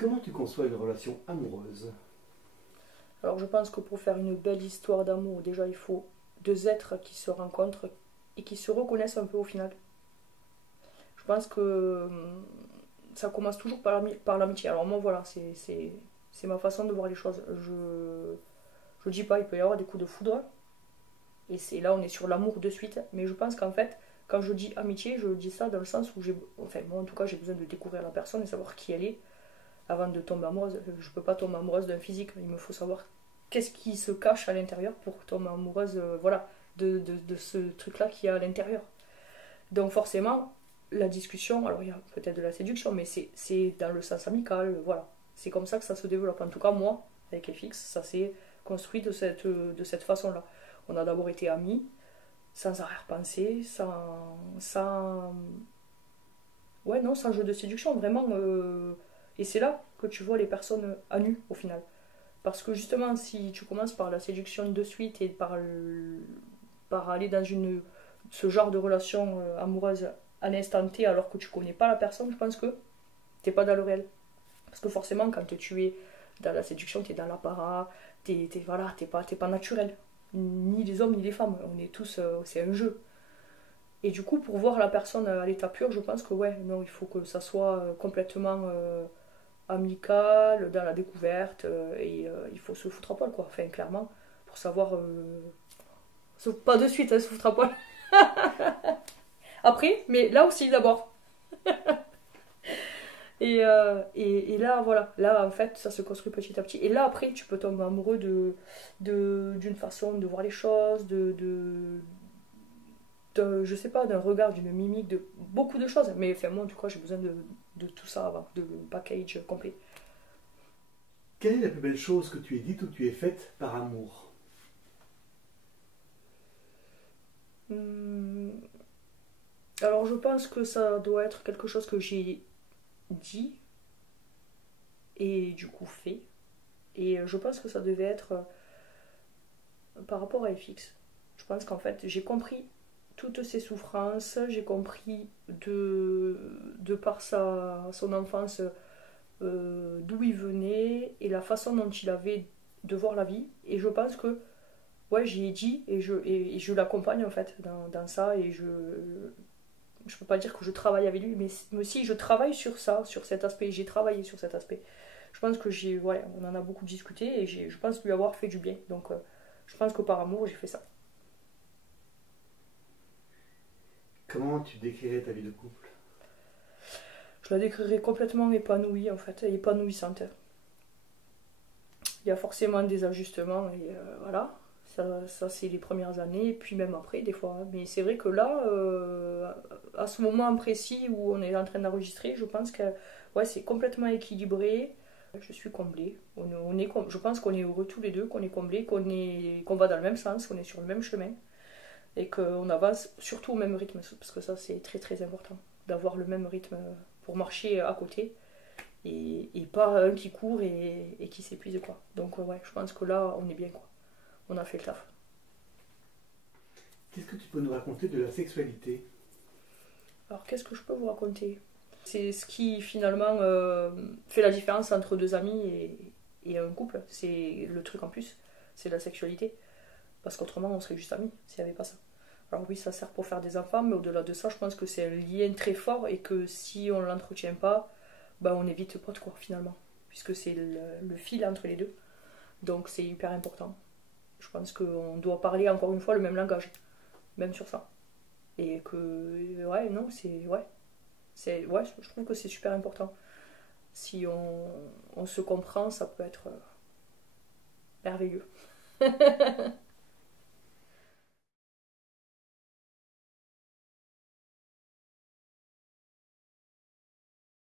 Comment tu conçois une relation amoureuse? Alors je pense que pour faire une belle histoire d'amour, déjà il faut deux êtres qui se rencontrent et qui se reconnaissent un peu au final. Je pense que ça commence toujours par l'amitié. Alors moi voilà, c'est ma façon de voir les choses. Je dis pas, il peut y avoir des coups de foudre, et c'est là on est sur l'amour de suite, mais je pense qu'en fait, quand je dis amitié, je dis ça dans le sens où enfin moi en tout cas j'ai besoin de découvrir la personne et savoir qui elle est avant de tomber amoureuse. Je peux pas tomber amoureuse d'un physique, il me faut savoir qu'est-ce qui se cache à l'intérieur pour tomber amoureuse, voilà, de ce truc-là qu'il y a à l'intérieur. Donc forcément, la discussion, alors il y a peut-être de la séduction, mais c'est dans le sens amical, voilà. C'est comme ça que ça se développe. En tout cas, moi, avec FX, ça s'est construit de cette façon-là. On a d'abord été amis, sans arrière-pensée, ouais, non, sans jeu de séduction, vraiment. Et c'est là que tu vois les personnes à nu, au final. Parce que justement, si tu commences par la séduction de suite et par aller dans ce genre de relation amoureuse à l'instant T alors que tu connais pas la personne, je pense que t'es pas dans le réel. Parce que forcément, quand tu es dans la séduction, t'es dans l'apparat, voilà, t'es pas naturel. Ni les hommes ni les femmes, on est tous, c'est un jeu. Et du coup, pour voir la personne à l'état pur, je pense que ouais, non, il faut que ça soit complètement amical, dans la découverte, et il faut se foutre à poil, quoi. Enfin, clairement, pour savoir. Pas de suite, se foutre à poil. Après, mais là aussi d'abord. Et là, voilà. Là, en fait, ça se construit petit à petit. Et là, après, tu peux tomber amoureux d'une façon de voir les choses, je sais pas, d'un regard, d'une mimique, de beaucoup de choses. Mais enfin, moi, du coup, j'ai besoin de tout ça avant, de package complet. Quelle est la plus belle chose que tu aies dite ou tu aies faite par amour? Hum, Alors, je pense que ça doit être quelque chose que j'ai dit et du coup fait. Et je pense que ça devait être par rapport à FX. Je pense qu'en fait, j'ai compris toutes ses souffrances, j'ai compris de par son enfance d'où il venait et la façon dont il avait de voir la vie. Et je pense que, ouais, j'y ai dit et je l'accompagne en fait dans ça. Et je peux pas dire que je travaille avec lui, mais si je travaille sur ça, sur cet aspect, j'ai travaillé sur cet aspect. Je pense que ouais, on en a beaucoup discuté et je pense lui avoir fait du bien. Donc, je pense que par amour, j'ai fait ça. Comment tu décrirais ta vie de couple? Je la décrirais complètement épanouie en fait, épanouissante. Il y a forcément des ajustements et voilà. Ça c'est les premières années, et puis même après, des fois. Mais c'est vrai que là, à ce moment précis où on est en train d'enregistrer, je pense que ouais, c'est complètement équilibré. Je suis comblée. Je pense qu'on est heureux tous les deux, qu'on est comblés, qu'on va dans le même sens, qu'on est sur le même chemin et qu'on avance surtout au même rythme, parce que ça c'est très très important, d'avoir le même rythme pour marcher à côté et pas un qui court et qui s'épuise quoi. Donc ouais, je pense que là on est bien quoi. On a fait le taf. Qu'est-ce que tu peux nous raconter de la sexualité? Alors qu'est-ce que je peux vous raconter? C'est ce qui finalement fait la différence entre deux amis et un couple. C'est le truc en plus, c'est la sexualité. Parce qu'autrement on serait juste amis s'il n'y avait pas ça. Alors oui, ça sert pour faire des enfants, mais au-delà de ça, je pense que c'est un lien très fort et que si on ne l'entretient pas, ben on est vite potes quoi finalement. Puisque c'est le fil entre les deux. Donc c'est hyper important. Je pense qu'on doit parler encore une fois le même langage, même sur ça. Et que, ouais, non, ouais, je trouve que c'est super important. Si on se comprend, ça peut être merveilleux.